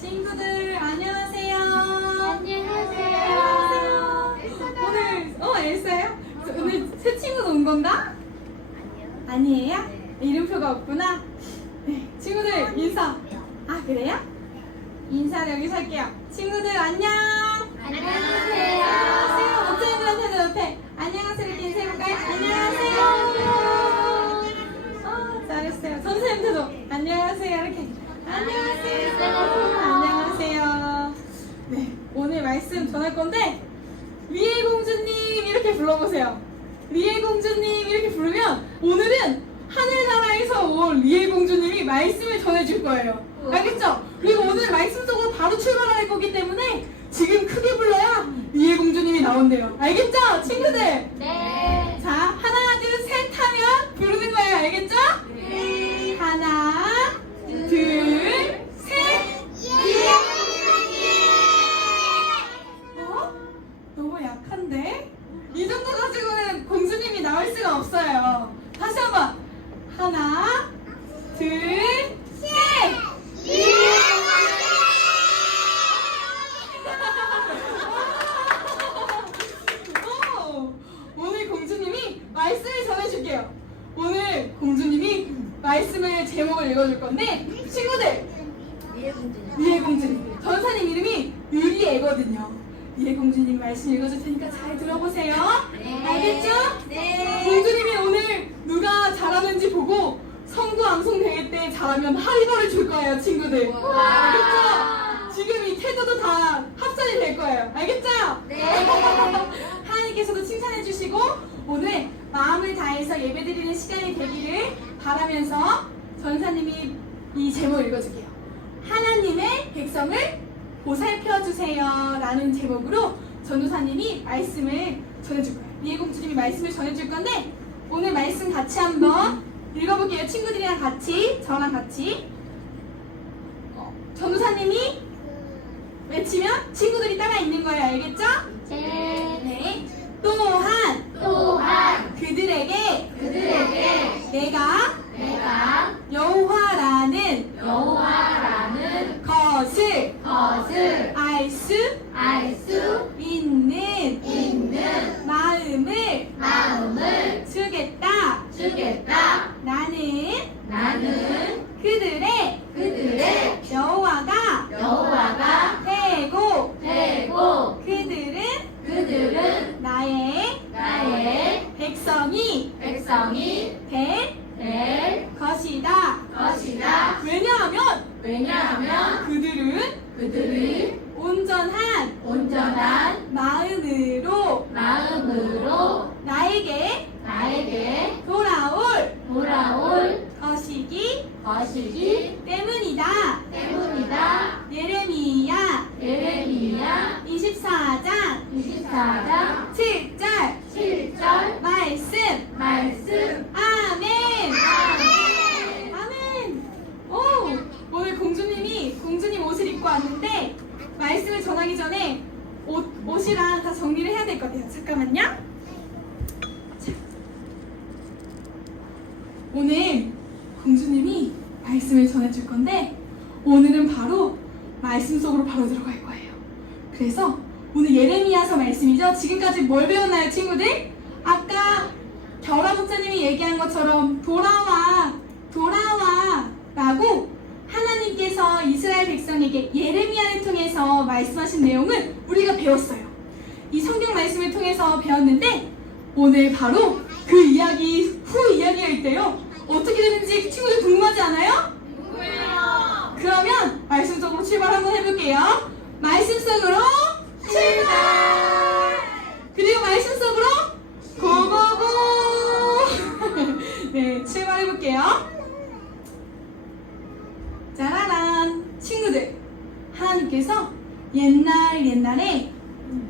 친구들 안녕하세요. 안녕하세요. 오늘 엘사요? 오늘 새 친구도 온 건가? 아니에요? 이름표가 없구나. 네, 친구들 인사. 아 그래요? 인사를 여기서 할게요. 친구들 안녕. 안녕하세요. 안녕하세요. 목사님들한테도 옆에 안녕하세요 이렇게 인사해볼까요? 안녕하세요. 잘했어요. 선생님들도 안녕하세요 이렇게. 안녕하세요. 안녕하세요. 네, 오늘 말씀 전할 건데 리에 공주님 이렇게 불러보세요. 리에 공주님 이렇게 부르면 오늘은 하늘나라에서 온 리에 공주님이 말씀을 전해줄 거예요. 알겠죠? 그리고 오늘 말씀 속으로 바로 출발할 거기 때문에 지금 크게 불러야 리에 공주님이 나온대요. 알겠죠? 친구들? 네. 자, 하나, 둘, 셋 하면 부르는 거예요. 알겠죠? 네. 하나, 둘, 셋. 어? 너무 약한데? 이 정도 가지고는 공주님이 나올 수가 없어요. 다시 한번. 하나, 둘, 셋. 오, 오늘 공주님이 말씀을 전해줄게요. 오늘 공주님이 말씀을 제목을 읽어줄 건데 친구들 리에 공주님 전사님 이름이 유리애거든요. 리에 공주님 말씀 읽어줄 테니까 잘 들어보세요. 네. 알겠죠? 네. 공주님이 오늘 누가 잘하는지 보고 성도 암송 대회 때 잘하면 하이버를 줄 거예요, 친구들. 와. 알겠죠? 지금 이 태도도 다 합산이 될 거예요. 알겠죠? 네. 하나님께서도 칭찬해 주시고 오늘 마음을 다해서 예배드리는 시간이 되기를 바라면서 전사님이 이 제목을 읽어줄게요. 하나님의 백성을 보살펴 주세요 라는 제목으로 전도사님이 말씀을 전해줄 거예요. 리에 공주님이 말씀을 전해줄 건데 오늘 말씀 같이 한번 읽어볼게요. 친구들이랑 같이, 저랑 같이. 전도사님이 외치면 친구들이 따라 있는 거예요. 알겠죠? 네. 네. 또한 그들에게 내가 여호와라는 것을 알 수 있는 마음을 주겠다. 나는 그들의 여호와가 되고 그들은 나의 백성이 될 것이다. 왜냐하면 그들은 온전한 마음으로 나에게 돌아올 것이기 때문이다. 예레미야 24장 7절 말씀. 아멘. 오늘 공주님 옷을 입고 왔는데 말씀을 전하기 전에 옷이랑 다 정리를 해야 될 것 같아요. 잠깐만요. 자. 오늘 공주님이 말씀을 전해줄 건데 오늘은 바로 말씀 속으로 바로 들어갈 거예요. 그래서 오늘 예레미야서 말씀이죠. 지금까지 뭘 배웠나요, 친구들? 아까 결아 목사님이 얘기한 것처럼 돌아와 라고 하나님께서 이스라엘 백성에게 예레미야를 통해서 말씀하신 내용을 우리가 배웠어요. 이 성경 말씀을 통해서 배웠는데 오늘 바로 그 이야기 후 이야기가 있대요. 어떻게 되는지 친구들 궁금하지 않아요? 궁금해요. 그러면 말씀 속으로 출발 한번 해볼게요. 말씀 속으로 출발! 그리고 말씀 속으로 고고고! 네, 출발해볼게요. 짜라란! 친구들, 하나님께서 옛날에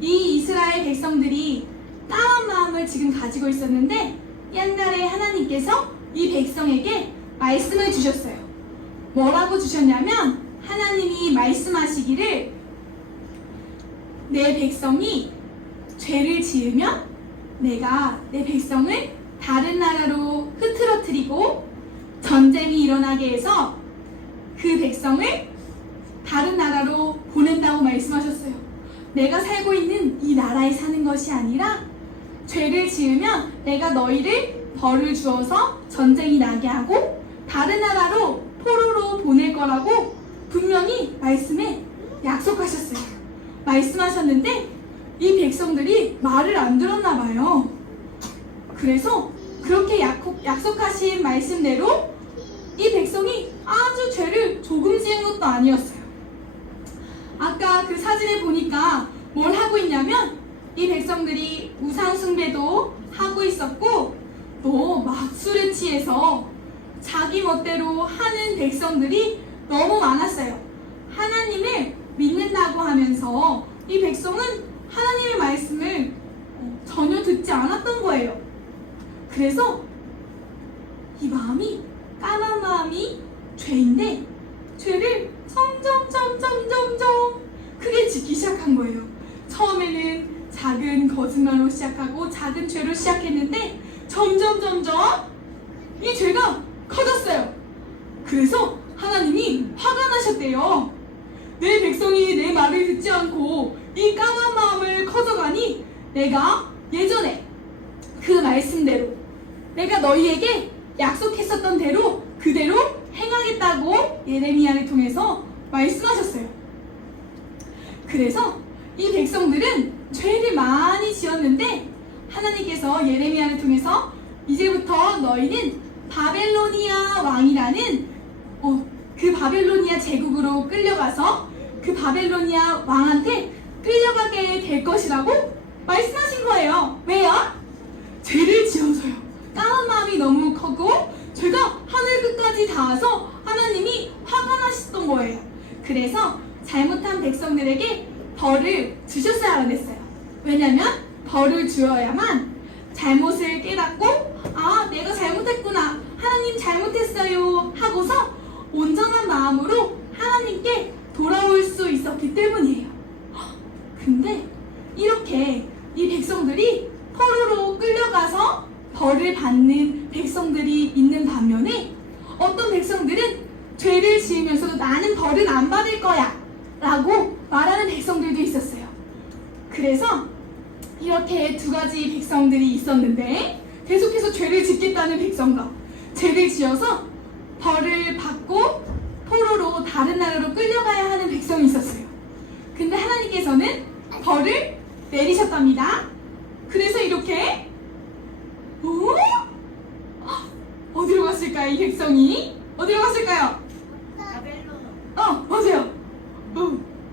이 이스라엘 백성들이 까만 마음을 지금 가지고 있었는데 옛날에 하나님께서 이 백성에게 말씀을 주셨어요. 뭐라고 주셨냐면 하나님이 말씀하시기를 내 백성이 죄를 지으면 내가 내 백성을 다른 나라로 흐트러뜨리고 전쟁이 일어나게 해서 그 백성을 다른 나라로 내가 살고 있는 이 나라에 사는 것이 아니라 죄를 지으면 내가 너희를 벌을 주어서 전쟁이 나게 하고 다른 나라로 포로로 보낼 거라고 분명히 말씀에 약속하셨어요. 말씀하셨는데 이 백성들이 말을 안 들었나 봐요. 그래서 그렇게 약속하신 말씀대로 이 백성이 아주 죄를 조금 지은 것도 아니었어요. 아까 그 사진에 보니까 뭘 하고 있냐면 이 백성들이 우상 숭배도 하고 있었고 또 막 술에 취해서 자기 멋대로 하는 백성들이 너무 많았어요. 하나님을 믿는다고 하면서 이 백성은 하나님의 말씀을 전혀 듣지 않았던 거예요. 그래서 이 마음이, 까만 마음이 죄인데 죄를 점점 크게 짓기 시작한 거예요. 처음에는 작은 거짓말로 시작하고 작은 죄로 시작했는데 점점 이 죄가 커졌어요. 그래서 하나님이 화가 나셨대요. 내 백성이 내 말을 듣지 않고 이 까만 마음을 커져가니 내가 예전에 그 말씀대로 내가 너희에게 약속했었던 대로 그대로 행하겠다고 예레미야를 통해서 말씀하셨어요. 그래서 이 백성들은 죄를 많이 지었는데 하나님께서 예레미야를 통해서 이제부터 너희는 바벨로니아 왕이라는 그 바벨로니아 제국으로 끌려가서 그 바벨로니아 왕한테 끌려가게 될 것이라고 말씀하신 거예요. 왜요? 죄를 지어서요. 까만 마음이 너무 크고 죄가 하늘 끝까지 닿아서 하나님이 화가 나셨던 거예요. 그래서 잘못한 백성들에게 벌을 주셨어야 안 했어요. 왜냐면 벌을 주어야만 잘못을 깨닫고 내가 잘못했구나, 하나님 잘못했어요 하고서 온전한 마음으로 하나님께 돌아올 수 있었기 때문이에요. 근데 이렇게 이 백성들이 포로로 끌려가서 벌을 받는 백성들이 있는 반면에 어떤 백성들은 죄를 지으면서도 나는 벌은 안 받을 거야 라고 말하는 백성들도 있었어요. 그래서 이렇게 두 가지 백성들이 있었는데 계속해서 죄를 짓겠다는 백성과 죄를 지어서 벌을 받고 포로로 다른 나라로 끌려가야 하는 백성이 있었어요. 근데 하나님께서는 벌을 내리셨답니다. 그래서 이렇게 어디로 갔을까요? 이 백성이 어디로 갔을까요? 맞아요.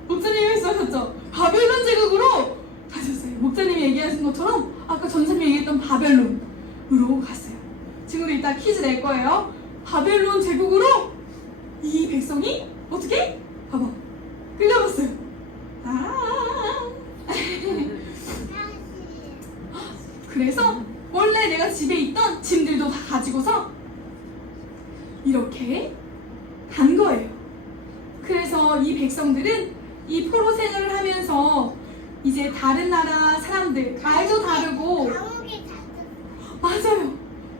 목사님이 말씀하셨죠? 바벨론 제국으로 가셨어요. 목사님이 얘기하신 것처럼 아까 전사님이 얘기했던 바벨론으로 갔어요. 지금도 이따 퀴즈 낼 거예요. 바벨론 제국으로 이 백성이 어떻게? 봐봐. 끌려갔어요. 그래서 원래 내가 집에 있던 짐들도 다 가지고서 이렇게 간 거예요. 그래서 이 백성들은 이 포로 생활을 하면서 이제 다른 나라 사람들 말도 다르고 맞아요.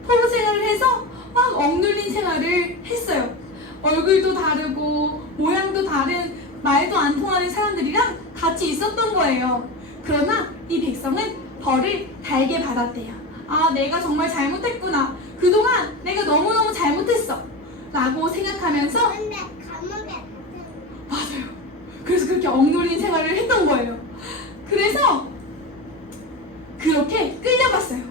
포로 생활을 해서 막 억눌린 생활을 했어요. 얼굴도 다르고 모양도 다른 말도 안 통하는 사람들이랑 같이 있었던 거예요. 그러나 이 백성은 벌을 달게 받았대요. 내가 정말 잘못했구나. 그동안 내가 너무너무 잘못했어 라고 생각하면서 맞아요. 그래서 그렇게 억눌린 생활을 했던 거예요. 그래서 그렇게 끌려갔어요.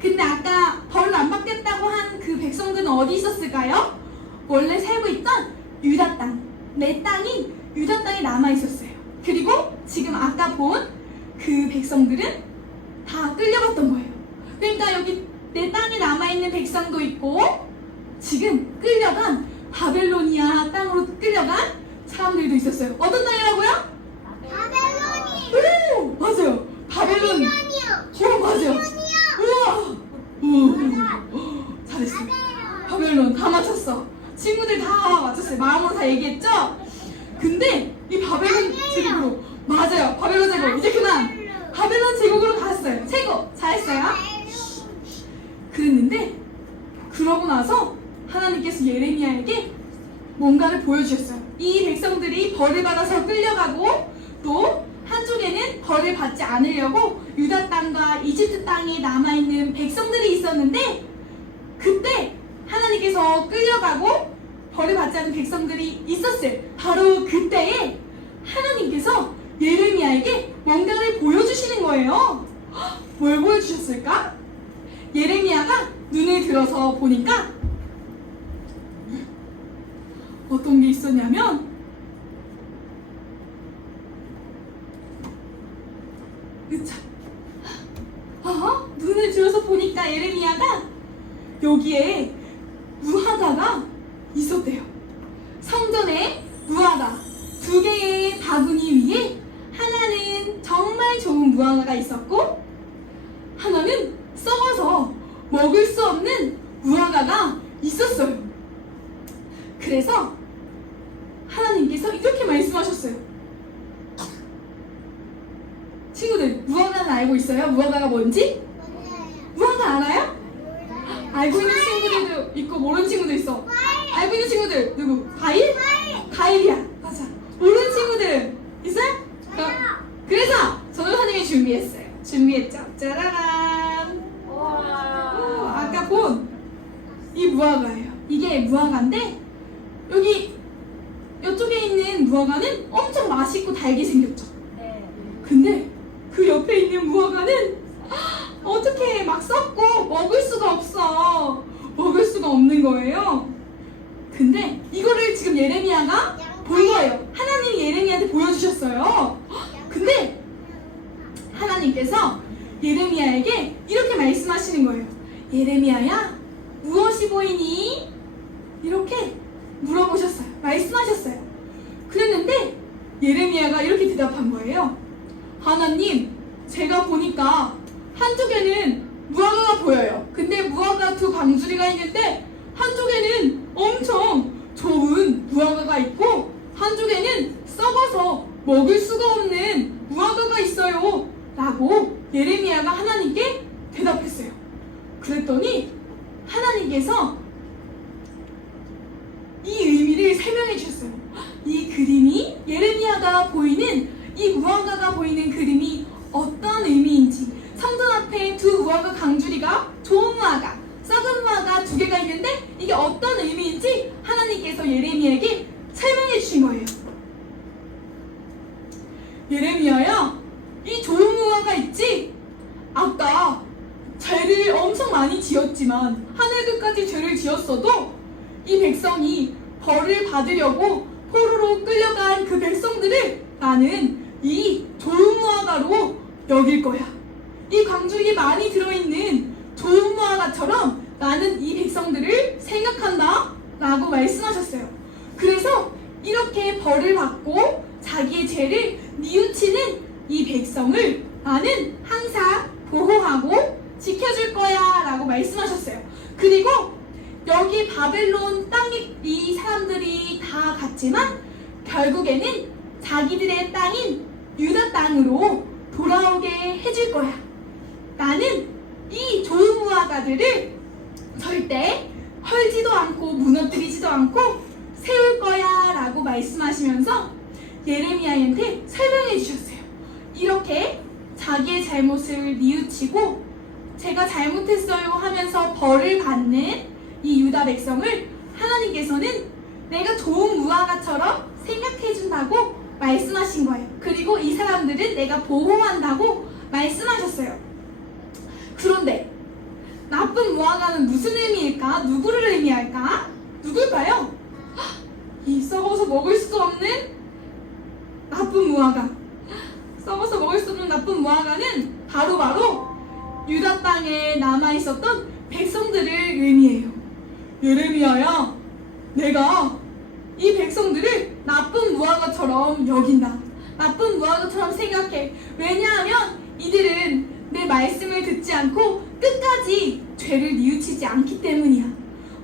근데 아까 벌을 안 받겠다고 한 그 백성들은 어디 있었을까요? 원래 살고 있던 유다 땅, 내 땅인 유다 땅에 남아 있었어요. 그리고 지금 아까 본 그 백성들은 다 끌려갔던 거예요. 그러니까 여기 내 땅에 남아있는 백성도 있고 지금 끌려간 바벨로니아 땅으로 끌려간 사람들도 있었어요. 어떤 땅이라고요? 바벨론이. 맞아요. 바벨론. 맞아요. 우와. 잘했어. 바벨론 다 맞췄어. 친구들 다 맞췄어요. 마음으로 다 얘기했죠? 근데 이 바벨론 제국으로 맞아요. 바벨론 제국 이제 그만. 바벨론 제국으로 갔어요. 최고. 잘했어요. 그랬는데 그러고 나서 하나님께서 예레미야에게 뭔가를 보여주셨어요. 이 백성들이 벌을 받아서 끌려가고 또 한쪽에는 이때는 벌을 받지 않으려고 유다 땅과 이집트 땅에 남아있는 백성들이 있었는데 그때 하나님께서 끌려가고 벌을 받지 않은 백성들이 있었어요. 바로 그때에 하나님께서 예레미야에게 뭔가를 보여주시는 거예요. 뭘 보여주셨을까? 예레미야가 눈을 들어서 보니까 어떤 게 있었냐면 눈을 들어서 보니까 예레미야가 여기에 무화과가 있었대요. 성전에 무화과 2개의 바구니 위에 하나는 정말 좋은 무화과가 있었고 하나는 썩어서 먹을 수 없는 무화과가 있었어요. 그래서 하나님께서 이렇게 말씀하셨어요. 친구들, 무화과는 알고 있어요? 무화과가 뭔지? 무화과 알아요? 알고 있는 친구들도 있고 모르는 친구도 있어. 알고 있는 친구들 누구? 과일? 과일이야. 맞아. 모르는 친구들은 있어요? 그래서 전도사님이 준비했죠. 짜라란. 아까 본 이 무화과예요. 이게 무화과인데 여기 이쪽에 있는 무화과는 엄청 맛있고 달게 생겼죠. 근데 그 옆에 있는 무화과는 어떻게 막 썩고 먹을 수가 없어. 먹을 수가 없는 거예요. 근데 이거를 지금 예레미야가 본 거예요. 하나님이 예레미야한테 보여주셨어요. 근데 하나님께서 예레미야에게 이렇게 말씀하시는 거예요. 예레미야야, 무엇이 보이니? 이렇게 물어보셨어요. 말씀하셨어요. 그랬는데 예레미야가 이렇게 대답한 거예요. 하나님, 제가 보니까 한쪽에는 무화과가 보여요. 근데 무화과 2 광주리가 있는데 한쪽에는 엄청 좋은 무화과가 있고 한쪽에는 썩어서 먹을 수가 없는 무화과가 있어요. 라고 예레미야가 하나님께 대답했어요. 그랬더니 하나님께서 이 의미를 설명해 주셨어요. 이 그림이 예레미야가 보이는 이 무화과가 보이는 그림이 어떤 의미인지, 성전 앞에 2 무화과 강주리가 좋은 무화과, 썩은 무화과 2개가 있는데 이게 어떤 의미인지 하나님께서 예레미야에게 설명해 주신 거예요. 예레미야야, 이 좋은 무화과 있지? 아까 죄를 엄청 많이 지었지만 하늘 끝까지 죄를 지었어도 이 백성이 벌을 받으려고 포로로 끌려간 그 백성들을 나는 이 좋은 무화과로 여길 거야. 이 광주리에 많이 들어있는 좋은 무화과처럼 나는 이 백성들을 생각한다 라고 말씀하셨어요. 그래서 이렇게 벌을 받고 자기의 죄를 뉘우치는 이 백성을 나는 항상 보호하고 지켜줄 거야 라고 말씀하셨어요. 그리고 여기 바벨론 땅에 이 사람들이 다 갔지만 결국에는 자기들의 땅인 유다 땅으로 돌아오게 해줄 거야. 나는 이 좋은 무화과들을 절대 헐지도 않고 무너뜨리지도 않고 세울 거야 라고 말씀하시면서 예레미야한테 설명해 주셨어요. 이렇게 자기의 잘못을 뉘우치고 제가 잘못했어요 하면서 벌을 받는 이 유다 백성을 하나님께서는 내가 좋은 무화과처럼 생각해 준다고 말씀하신 거예요. 그리고 이 사람들은 내가 보호한다고 말씀하셨어요. 그런데 나쁜 무화과는 무슨 의미일까? 누구를 의미할까? 누굴까요? 이 썩어서 먹을 수도 없는 나쁜 무화과. 썩어서 먹을 수 없는 나쁜 무화과는 바로 유다 땅에 남아있었던 백성들을 의미해요. 예레미야야, 내가 이 백성들을 나쁜 무화과처럼 여긴다. 나쁜 무화과처럼 생각해. 왜냐하면 이들은 내 말씀을 듣지 않고 끝까지 죄를 뉘우치지 않기 때문이야.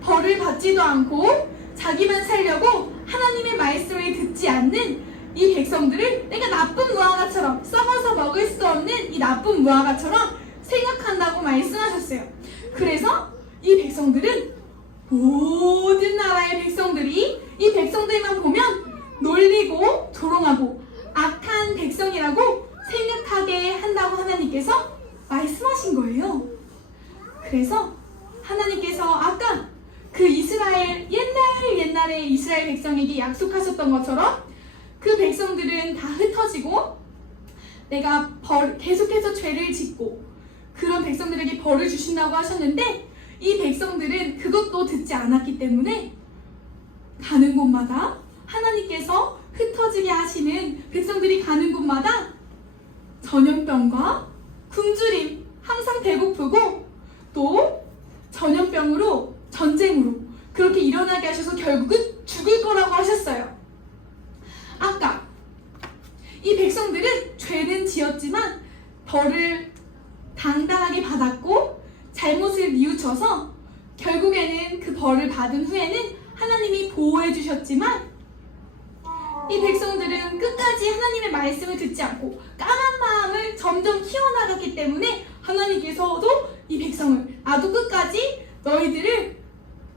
벌을 받지도 않고 자기만 살려고 하나님의 말씀을 듣지 않는 이 백성들을 내가 나쁜 무화과처럼, 썩어서 먹을 수 없는 이 나쁜 무화과처럼 생각한다고 말씀하셨어요. 그래서 이 백성들은 모든 나라의 백성들이 이 백성들만 보면 놀리고 조롱하고 악한 백성이라고 생각 생각하게 한다고 하나님께서 말씀하신 거예요. 그래서 하나님께서 아까 그 이스라엘 옛날에 이스라엘 백성에게 약속하셨던 것처럼 그 백성들은 다 흩어지고 내가 계속해서 죄를 짓고 그런 백성들에게 벌을 주신다고 하셨는데 이 백성들은 그것도 듣지 않았기 때문에 가는 곳마다 하나님께서 흩어지게 하시는 백성들이 가는 곳마다 전염병과 굶주림, 항상 배고프고 또 전염병으로 전쟁으로 그렇게 일어나게 하셔서 결국은 죽을 거라고 하셨어요. 아까 이 백성들은 죄는 지었지만 벌을 당당하게 받았고 잘못을 뉘우쳐서 결국에는 그 벌을 받은 후에는 하나님이 보호해 주셨지만 이 백성들은 끝까지 하나님의 말씀을 듣지 않고 까만 마음을 점점 키워나갔기 때문에 하나님께서도 이 백성을 나도 끝까지 너희들을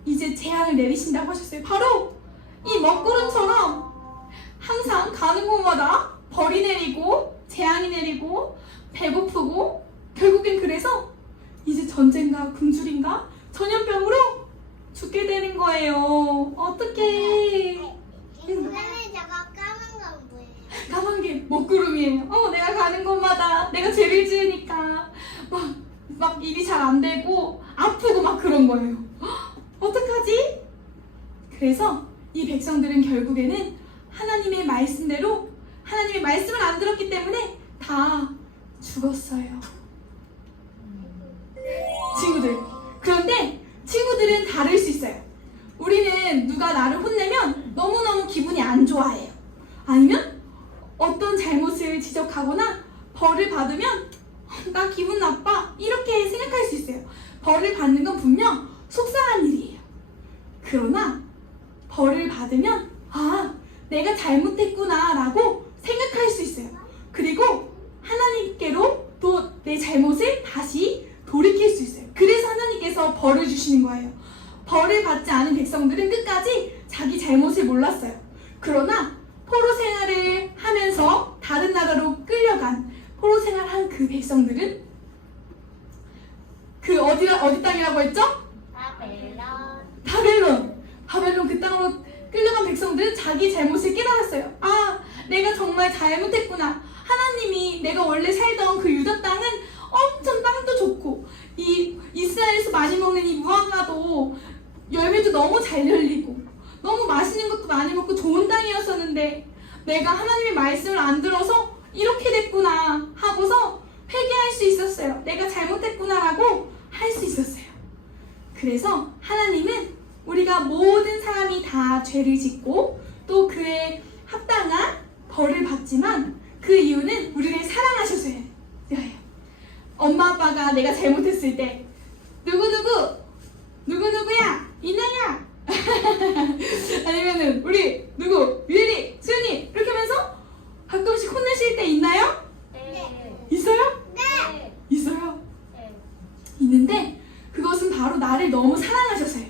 이제 재앙을 내리신다고 하셨어요. 바로 이 먹구름처럼 항상 가는 곳마다 벌이 내리고 재앙이 내리고 배고프고 결국엔 그래서 이제 전쟁과 굶주림과 전염병으로 죽게 되는 거예요. 어떡해. 선생님 저거 까만 건 뭐예요? 까만 게 먹구름이에요. 내가 가는 곳마다 내가 죄를 지으니까 막 일이 잘 안 되고 아프고 막 그런 거예요. 어떡하지? 그래서 이 백성들은 결국에는 하나님의 말씀대로 하나님의 말씀을 안 들었기 때문에 다 죽었어요. 친구들. 그런데 친구들은 다를 수 있어요. 우리는 누가 나를 혼내면 너무너무 기분이 안 좋아해요. 아니면 어떤 잘못을 지적하거나 벌을 받으면 나 기분 나빠 이렇게 생각할 수 있어요. 벌을 받는 건 분명 속상한 일이에요. 그러나 벌을 받으면 내가 잘못했구나 라고 생각할 수 있어요. 그리고 하나님께로 또 내 잘못을 다시 돌이킬 수 있어요. 그래서 하나님께서 벌을 주시는 거예요. 벌을 받지 않은 백성들은 끝까지 자기 잘못을 몰랐어요. 그러나 포로 생활을 하면서 다른 나라로 끌려간 포로 생활한 그 백성들은 그 어디 땅이라고 했죠? 바벨론 그 땅으로 끌려간 백성들은 자기 잘못을 깨달았어요. 내가 정말 잘못했구나. 하나님이 내가 원래 살던 그 유다 땅은 엄청 땅도 좋고 이 이스라엘에서 많이 먹는 이 무화과도 열매도 너무 잘 열리고 너무 맛있는 것도 많이 먹고 좋은 땅이었었는데 내가 하나님의 말씀을 안 들어서 이렇게 됐구나 하고서 회개할 수 있었어요. 내가 잘못했구나라고 할 수 있었어요. 그래서 하나님은 우리가 모든 사람이 다 죄를 짓고 또 그에 합당한 벌을 받지만 그 이유는 우리를 사랑하셔서요. 엄마 아빠가 내가 잘못했을 때 누구누구야 이나야 아니면은 우리 누구 유리 수연이 이렇게 하면서 가끔씩 혼내실 때 있나요? 네. 있어요? 네. 있어요. 있는데 그것은 바로 나를 너무 사랑하셔서요.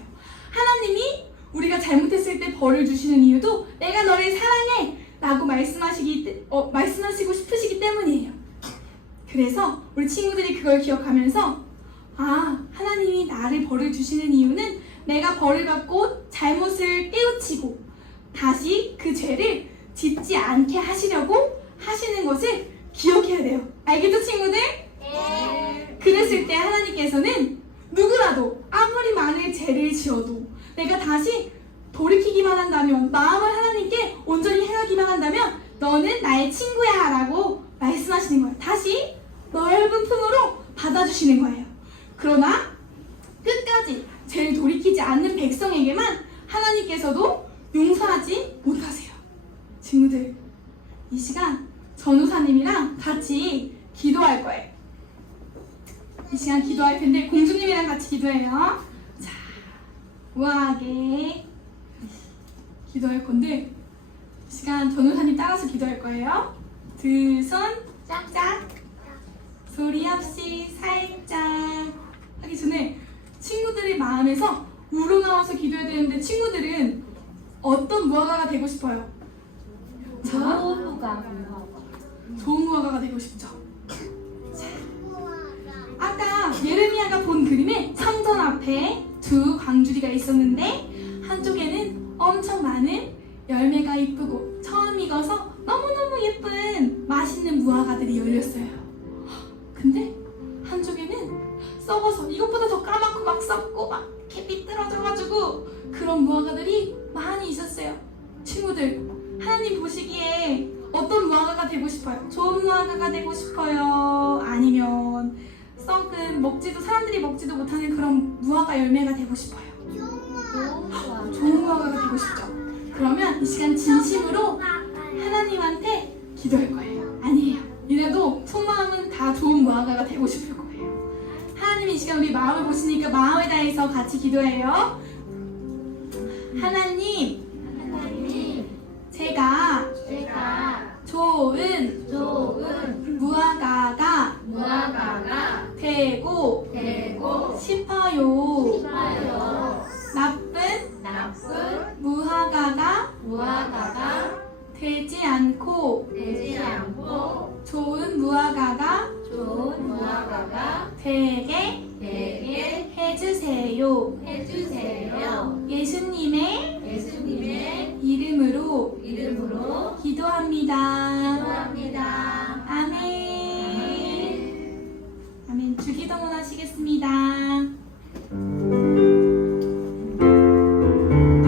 하나님이 우리가 잘못했을 때 벌을 주시는 이유도 내가 너를 사랑해 라고 말씀하시고 싶으시기 때문이에요. 그래서 우리 친구들이 그걸 기억하면서 하나님이 나를 벌을 주시는 이유는 내가 벌을 받고 잘못을 깨우치고 다시 그 죄를 짓지 않게 하시려고 하시는 것을 기억해야 돼요. 알겠죠, 친구들? 네. 그랬을 때 하나님께서는 누구라도 아무리 많은 죄를 지어도 내가 다시 돌이키기만 한다면 마음을 하나님께 온전히 행하기만 한다면 너는 나의 친구야 라고 말씀하시는 거예요. 다시 넓은 품으로 받아주시는 거예요. 그러나 끝까지 죄를 돌이키지 않는 백성에게만 하나님께서도 용서하지 못하세요. 친구들, 이 시간 전우사님이랑 같이 기도할 거예요. 이 시간 기도할 텐데 공주님이랑 같이 기도해요. 자, 우아하게 기도할 건데 이 시간 전우사님 따라서 기도할 거예요. 두 손 짝짝 소리 없이 살짝 하기 전에 친구들이 마음에서 우러나와서 기도해야 되는데 친구들은 어떤 무화과가 되고 싶어요? 좋은 무화과가 되고 싶죠. 그림에 성전 앞에 두 광주리가 있었는데 한쪽에는 엄청 많은 열매가 이쁘고 처음 익어서 너무너무 예쁜 맛있는 무화과들이 열렸어요. 근데 한쪽에는 썩어서 이것보다 더 까맣고 막 썩고 막 이렇게 삐뚤어져가지고 그런 무화과들이 많이 있었어요. 친구들, 하나님 보시기에 어떤 무화과가 되고 싶어요? 좋은 무화과가 되고 싶어요? 아니면 썩은 사람들이 먹지도 못하는 그런 무화과 열매가 되고 싶어요? 좋은 무화과가 되고 싶죠? 그러면 이 시간 진심으로 하나님한테 기도할 거예요. 아니에요. 이래도 속마음은 다 좋은 무화과가 되고 싶을 거예요. 하나님이 이 시간 우리 마음을 보시니까 마음을 다해서 같이 기도해요. 하나님, 제가 좋은 무화과가 되고 싶어요. 나쁜 무화과가 되지 않고 좋은 무화과가 되게 해주세요. 예수님의 이름으로 기도합니다.